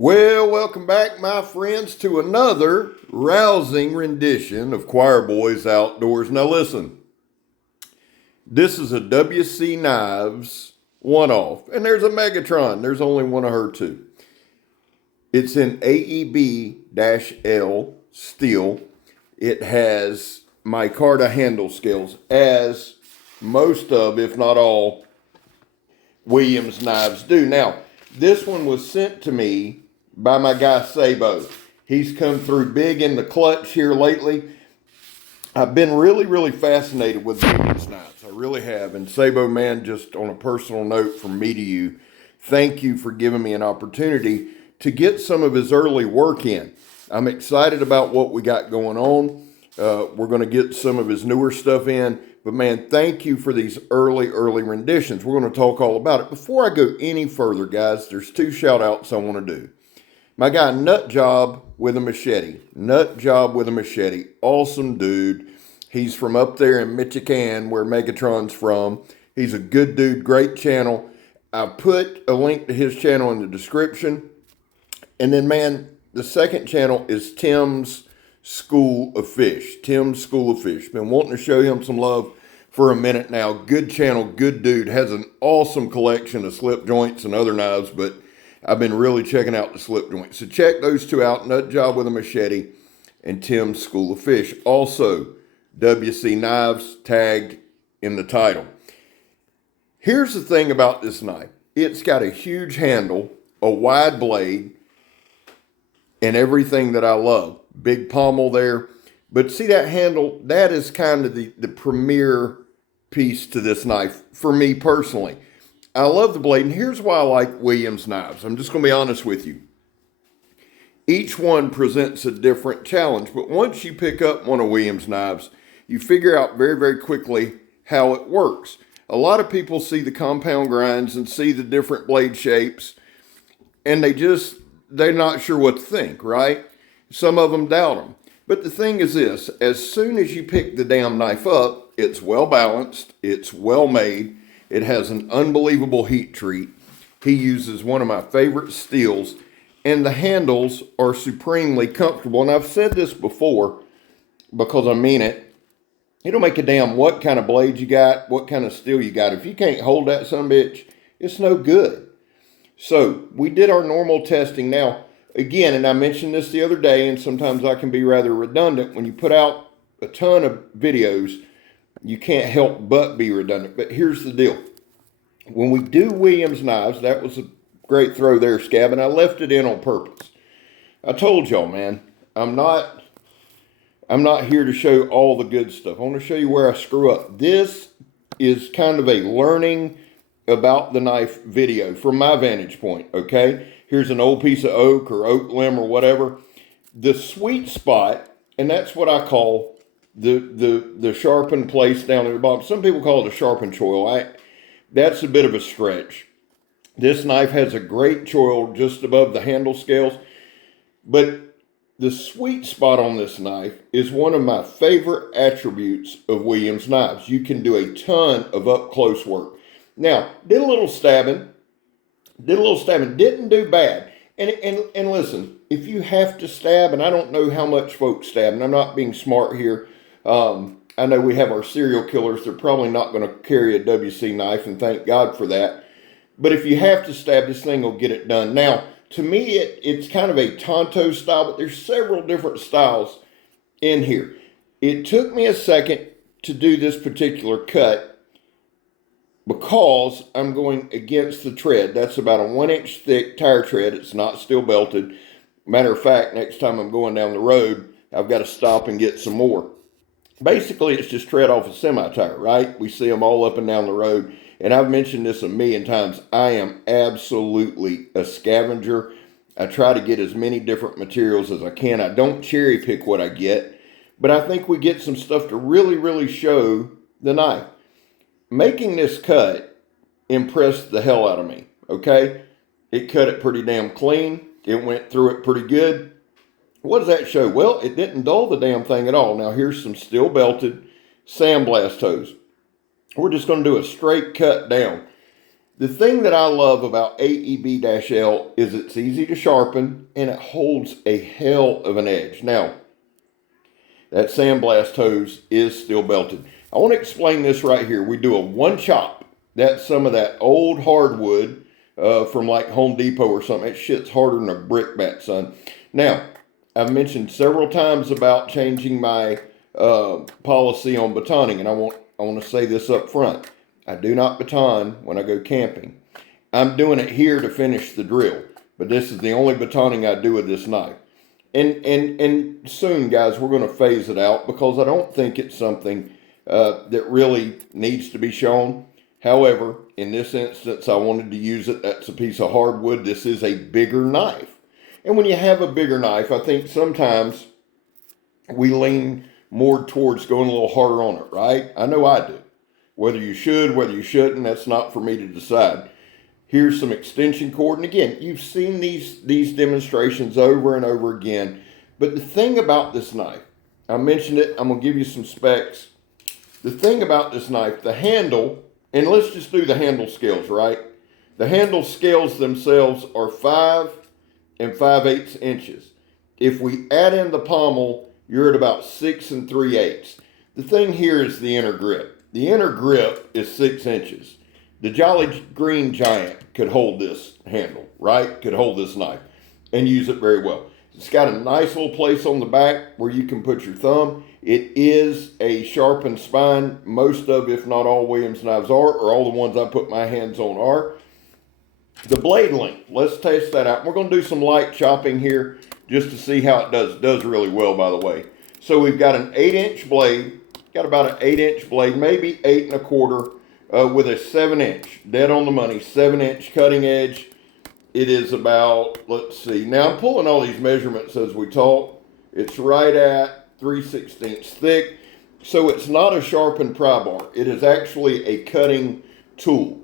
Well, welcome back, my friends, to another rousing rendition of Choir Boys Outdoors. Now, listen, this is a WC Knives one off, and there's a Megatron. There's only one of her, too. It's in AEB L steel. It has micarta handle scales, as most of, if not all, Williams knives do. Now, this one was sent to me by my guy Szabo. He's come through big in the clutch here lately. I've been really fascinated with Williams knives. I really have. And Szabo, man, just on a personal note from me to you, thank you for giving me an opportunity to get some of his early work in. I'm excited about what we got going on. We're going to get some of his newer stuff in. But man, thank you for these early renditions. We're going to talk all about it. Before I go any further, guys, there's two shout outs I want to do. My guy, Nut Job with a Machete. Nut Job with a Machete. Awesome dude. He's from up there in Michigan, where Megatron's from. He's a good dude, great channel. I put a link to his channel in the description. And then, man, the second channel is Tim's School of Fish. Tim's School of Fish. Been wanting to show him some love for a minute now. Good channel, good dude. Has an awesome collection of slip joints and other knives, but I've been really checking out the slip joints. So check those two out, Nut Job with a Machete and Tim's School of Fish. Also, WC Knives tagged in the title. Here's the thing about this knife. It's got a huge handle, a wide blade, and everything that I love. Big pommel there. But see that handle? That is kind of the premier piece to this knife for me personally. I love the blade, and here's why I like Williams knives. I'm just going to be honest with you. Each one presents a different challenge, but once you pick up one of Williams knives, you figure out very quickly how it works. A lot of people see the compound grinds and see the different blade shapes, and they're not sure what to think, right? Some of them doubt them. But the thing is this, as soon as you pick the damn knife up, it's well balanced, it's well made, it has an unbelievable heat treat. He uses one of my favorite steels, and the handles are supremely comfortable. And I've said this before because I mean it. It don't make a damn what kind of blade you got, what kind of steel you got. If you can't hold that son of a bitch, it's no good. So we did our normal testing. Now, again, and I mentioned this the other day, and sometimes I can be rather redundant. When you put out a ton of videos, you can't help but be redundant. But here's the deal. When we do Williams knives, that was a great throw there, Scab, and I left it in on purpose. I told y'all, man, I'm not here to show all the good stuff. I want to show you where I screw up. This is kind of a learning about the knife video from my vantage point, okay? Here's an old piece of oak or oak limb or whatever. The sweet spot, and that's what I call the sharpened place down at the bottom. Some people call it a sharpened choil. That's a bit of a stretch. This knife has a great choil just above the handle scales, but the sweet spot on this knife is one of my favorite attributes of Williams knives. You can do a ton of up-close work. Now, did a little stabbing, didn't do bad. And listen, if you have to stab, and I don't know how much folks stab, and I'm not being smart here. I know we have our serial killers. They're probably not going to carry a WC knife, and thank God for that. But if you have to stab, this thing will get it done. Now, to me, it's kind of a Tonto style, but there's several different styles in here. It took me a second to do this particular cut because I'm going against the tread. That's about a 1-inch thick tire tread. It's not steel belted. Matter of fact, next time I'm going down the road, I've got to stop and get some more. Basically, it's just tread off a semi-tire, right? We see them all up and down the road. And I've mentioned this a million times. I am absolutely a scavenger. I try to get as many different materials as I can. I don't cherry pick what I get. But I think we get some stuff to really show the knife. Making this cut impressed the hell out of me, okay? It cut it pretty damn clean. It went through it pretty good. What does that show? Well, it didn't dull the damn thing at all. Now, here's some steel belted sandblast hose. We're just going to do a straight cut down. The thing that I love about AEB-L is it's easy to sharpen and it holds a hell of an edge. Now, that sandblast hose is still belted. I want to explain this right here. We do a one chop. That's some of that old hardwood from like Home Depot or something. That shit's harder than a brick bat, son. Now, I've mentioned several times about changing my policy on batoning, and I want to say this up front. I do not baton when I go camping. I'm doing it here to finish the drill, but this is the only batoning I do with this knife. And soon, guys, we're going to phase it out because I don't think it's something that really needs to be shown. However, in this instance, I wanted to use it. That's a piece of hardwood. This is a bigger knife. And when you have a bigger knife, I think sometimes we lean more towards going a little harder on it, right? I know I do. Whether you should, whether you shouldn't, that's not for me to decide. Here's some extension cord. And again, you've seen these demonstrations over and over again. But the thing about this knife, I mentioned it, I'm going to give you some specs. The thing about this knife, the handle, and let's just do the handle scales, right? The handle scales themselves are 5 5/8 inches. If we add in the pommel, you're at about 6 3/8. The thing here is the inner grip. The inner grip is 6 inches. The Jolly Green Giant could hold this handle, right? Could hold this knife and use it very well. It's got a nice little place on the back where you can put your thumb. It is a sharpened spine. Most of, if not all, Williams knives are, or all the ones I put my hands on are. The blade length, let's test that out. We're going to do some light chopping here just to see how it does. It does really well, by the way. So we've got an 8-inch blade, got about an 8-inch blade, maybe 8 1/4, with a 7-inch, dead on the money, 7-inch cutting edge. It is about, let's see, now I'm pulling all these measurements as we talk. It's right at 3/16 thick. So it's not a sharpened pry bar. It is actually a cutting tool.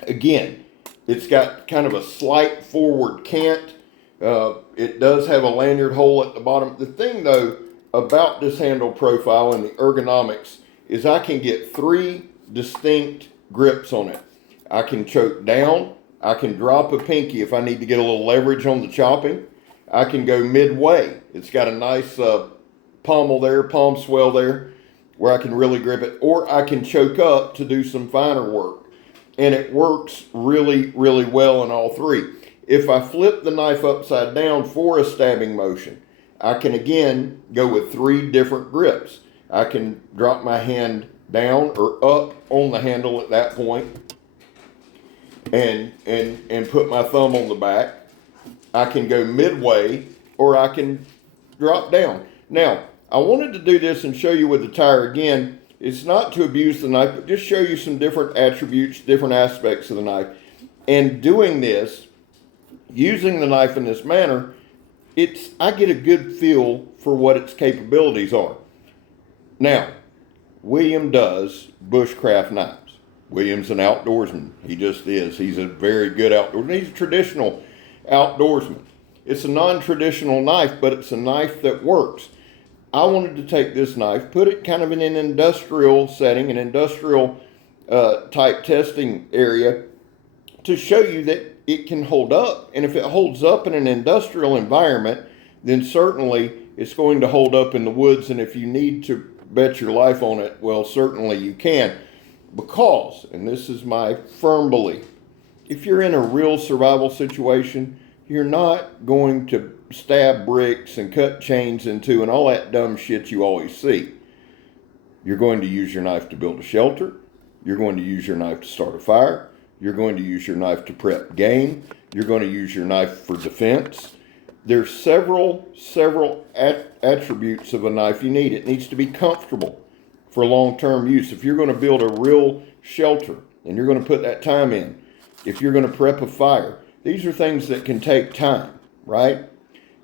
Again, it's got kind of a slight forward cant. It does have a lanyard hole at the bottom. The thing, though, about this handle profile and the ergonomics is I can get 3 distinct grips on it. I can choke down. I can drop a pinky if I need to get a little leverage on the chopping. I can go midway. It's got a nice pommel there, palm swell there, where I can really grip it. Or I can choke up to do some finer work. And it works really, really well in all 3. If I flip the knife upside down for a stabbing motion, I can again go with 3 different grips. I can drop my hand down or up on the handle at that point and put my thumb on the back. I can go midway or I can drop down. Now, I wanted to do this and show you with the tire again. It's not to abuse the knife, but just show you some different attributes, different aspects of the knife. And doing this, using the knife in this manner, I get a good feel for what its capabilities are. Now, William does bushcraft knives. William's an outdoorsman. He just is. He's a very good outdoorsman. He's a traditional outdoorsman. It's a non-traditional knife, but it's a knife that works. I wanted to take this knife, put it kind of in an industrial setting, an industrial type testing area, to show you that it can hold up. And if it holds up in an industrial environment, then certainly it's going to hold up in the woods. And if you need to bet your life on it, well, certainly you can. Because, and this is my firm belief, if you're in a real survival situation, you're not going to stab bricks and cut chains into and all that dumb shit you always see. You're going to use your knife to build a shelter. You're going to use your knife to start a fire. You're going to use your knife to prep game. You're going to use your knife for defense. There's several attributes of a knife you need. It needs to be comfortable for long-term use. If you're going to build a real shelter and you're going to put that time in, if you're going to prep a fire, these are things that can take time, right?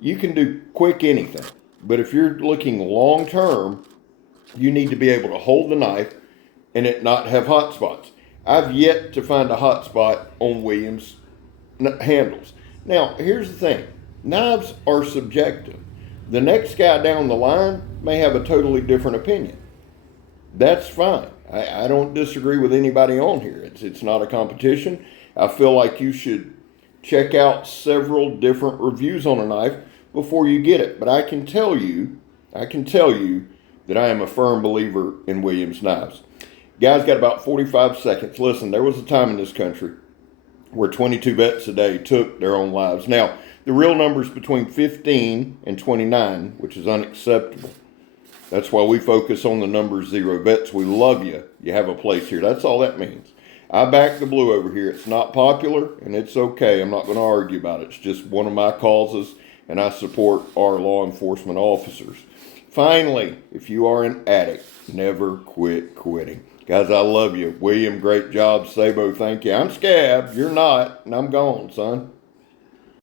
You can do quick anything, but if you're looking long-term, you need to be able to hold the knife and it not have hot spots. I've yet to find a hot spot on Williams handles. Now, here's the thing. Knives are subjective. The next guy down the line may have a totally different opinion. That's fine. I don't disagree with anybody on here. It's not a competition. I feel like you should check out several different reviews on a knife before you get it. But I can tell you that I am a firm believer in Williams knives. Guys, got about 45 seconds. Listen, there was a time in this country where 22 vets a day took their own lives. Now, the real number is between 15 and 29, which is unacceptable. That's why we focus on the number 0 vets. We love you. You have a place here. That's all that means. I back the blue over here. It's not popular, and it's okay. I'm not going to argue about it. It's just one of my causes, and I support our law enforcement officers. Finally, if you are an addict, never quit quitting. Guys, I love you. William, great job. Szabo, thank you. I'm Scab. You're not, and I'm gone, son.